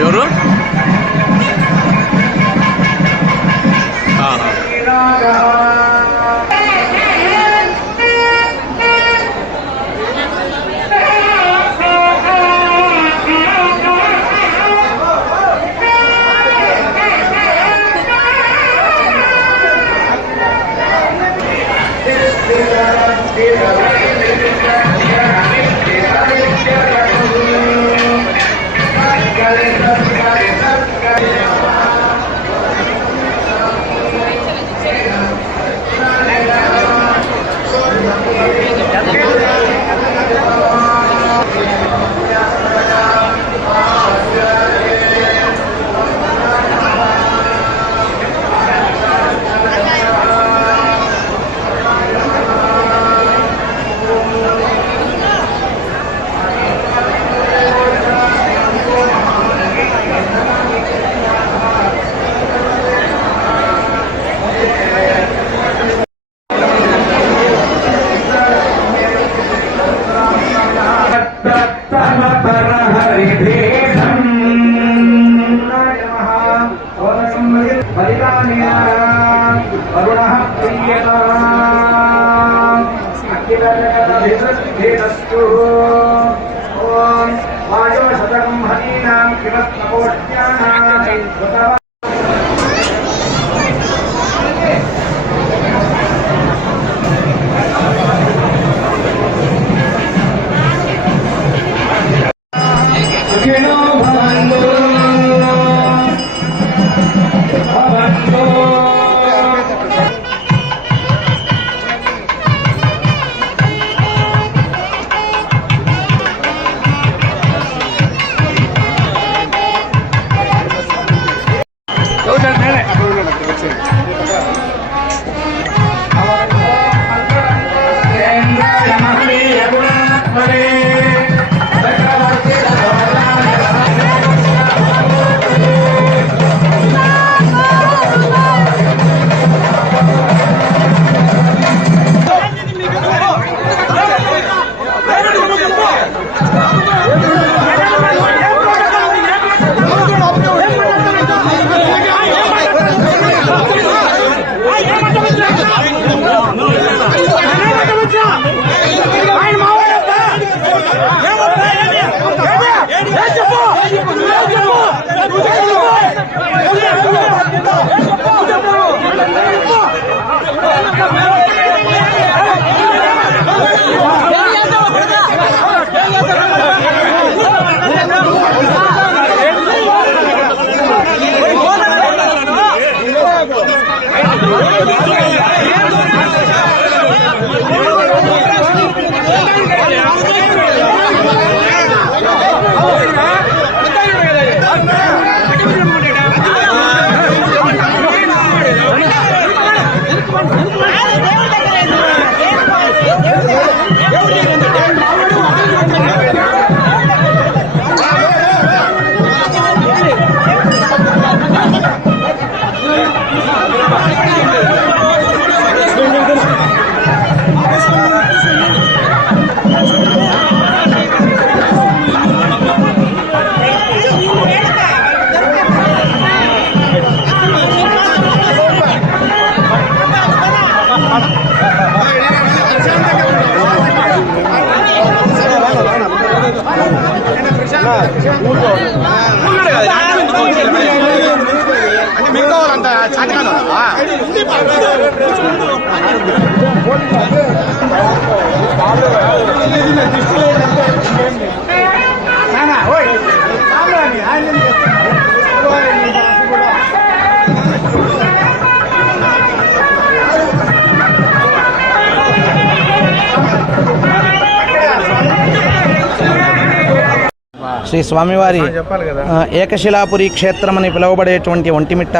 ఎవరు శ్రీ స్వామివారి ఏకశిలాపురి క్షేత్రం అని పిలువబడేటువంటి ఒంటిమిట్ట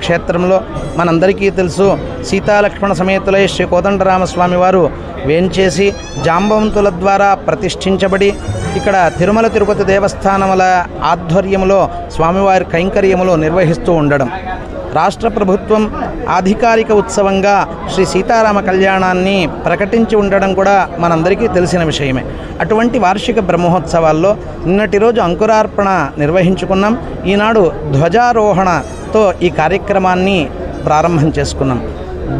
క్షేత్రంలో మనందరికీ తెలుసు, సీతాలక్ష్మణ సమేతులై శ్రీ కోదండరామస్వామి వారు వేంచేసి జాంబవంతుల ద్వారా ప్రతిష్ఠించబడి ఇక్కడ తిరుమల తిరుపతి దేవస్థానముల ఆధ్వర్యంలో స్వామివారి కైంకర్యములు నిర్వహిస్తూ ఉండడం, రాష్ట్ర ప్రభుత్వం అధికారిక ఉత్సవంగా శ్రీ సీతారామ కళ్యాణాన్ని ప్రకటించి ఉండడం కూడా మనందరికీ తెలిసిన విషయమే. అటువంటి వార్షిక బ్రహ్మోత్సవాల్లో నిన్నటి రోజు అంకురార్పణ నిర్వహించుకున్నాం. ఈనాడు ధ్వజారోహణతో ఈ కార్యక్రమాన్ని ప్రారంభం చేసుకున్నాం.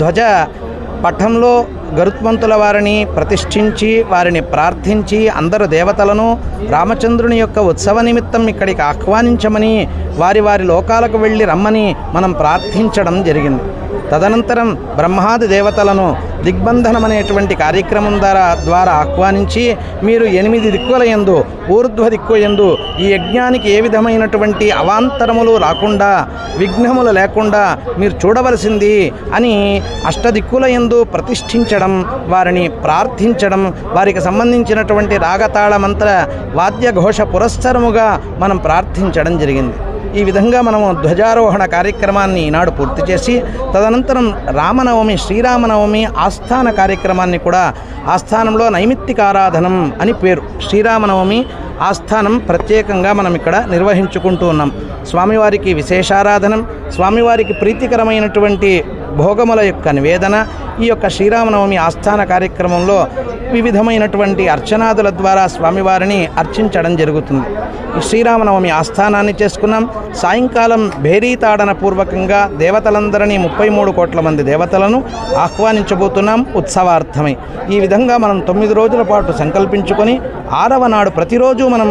ధ్వజ పటంలో గరుత్మంతుల వారిని ప్రతిష్ఠించి వారిని ప్రార్థించి అందరు దేవతలను రామచంద్రుని యొక్క ఉత్సవ నిమిత్తం ఇక్కడికి ఆహ్వానించమని వారి వారి లోకాలకు వెళ్ళి రమ్మని మనం ప్రార్థించడం జరిగింది. తదనంతరం బ్రహ్మాది దేవతలను దిగ్బంధనం అనేటువంటి కార్యక్రమం ద్వారా ఆహ్వానించి మీరు 8 దిక్కుల యందు ఊర్ధ్వ దిక్కు యందు ఈ యజ్ఞానికి ఏ విధమైనటువంటి అవాంతరములు రాకుండా విఘ్నములు లేకుండా మీరు చూడవలసింది అని అష్టదిక్కుల యందు ప్రతిష్ఠించడం, వారిని ప్రార్థించడం, వారికి సంబంధించినటువంటి రాగతాళ మంత్ర వాద్యఘోష పురస్సరముగా మనం ప్రార్థించడం జరిగింది. ఈ విధంగా మనము ధ్వజారోహణ కార్యక్రమాన్ని ఈనాడు పూర్తి చేసి తదనంతరం రామనవమి శ్రీరామనవమి ఆస్థాన కార్యక్రమాన్ని కూడా ఆస్థానంలో నైమిత్తిక ఆరాధనం అని పేరు. శ్రీరామనవమి ఆస్థానం ప్రత్యేకంగా మనం ఇక్కడ నిర్వహించుకుంటూ ఉన్నాం. స్వామివారికి విశేషారాధనం, స్వామివారికి ప్రీతికరమైనటువంటి భోగముల యొక్క నివేదన ఈ యొక్క శ్రీరామనవమి ఆస్థాన కార్యక్రమంలో వివిధమైనటువంటి అర్చనాదుల ద్వారా స్వామివారిని అర్చించడం జరుగుతుంది. ఈ శ్రీరామనవమి ఆస్థానాన్ని చేసుకున్నాం. సాయంకాలం భేరీతాడన పూర్వకంగా దేవతలందరినీ 33 కోట్ల మంది దేవతలను ఆహ్వానించబోతున్నాం ఉత్సవార్థమై. ఈ విధంగా మనం 9 రోజుల పాటు సంకల్పించుకొని 6వ నాడు ప్రతిరోజు మనం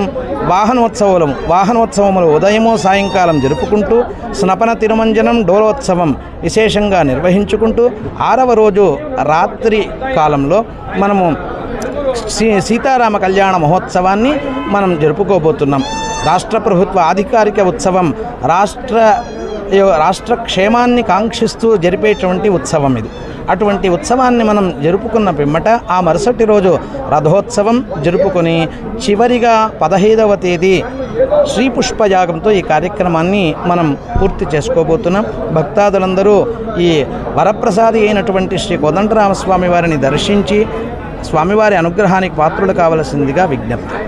వాహనోత్సవములు ఉదయము సాయంకాలం జరుపుకుంటూ స్నపన తిరుమంజనం డోలోత్సవం విశేషంగా నిర్వహించుకుంటూ 6వ రోజు రాత్రి కాలంలో మనము సీతారామ కళ్యాణ మహోత్సవాన్ని మనం జరుపుకోబోతున్నాం. రాష్ట్ర ప్రభుత్వ అధికారిక ఉత్సవం, రాష్ట్ర క్షేమాన్ని కాంక్షిస్తూ జరిపేటువంటి ఉత్సవం ఇది. అటువంటి ఉత్సవాన్ని మనం జరుపుకున్న పిమ్మట ఆ మరుసటి రోజు రథోత్సవం జరుపుకొని చివరిగా 15వ తేదీ శ్రీ పుష్పయాగంతో ఈ కార్యక్రమాన్ని మనం పూర్తి చేసుకోబోతున్నాం. భక్తాదులందరూ ఈ వరప్రసాది అయినటువంటి శ్రీ కోదండరామస్వామి వారిని దర్శించి స్వామివారి అనుగ్రహానికి పాత్రులు కావలసిందిగా విజ్ఞప్తి.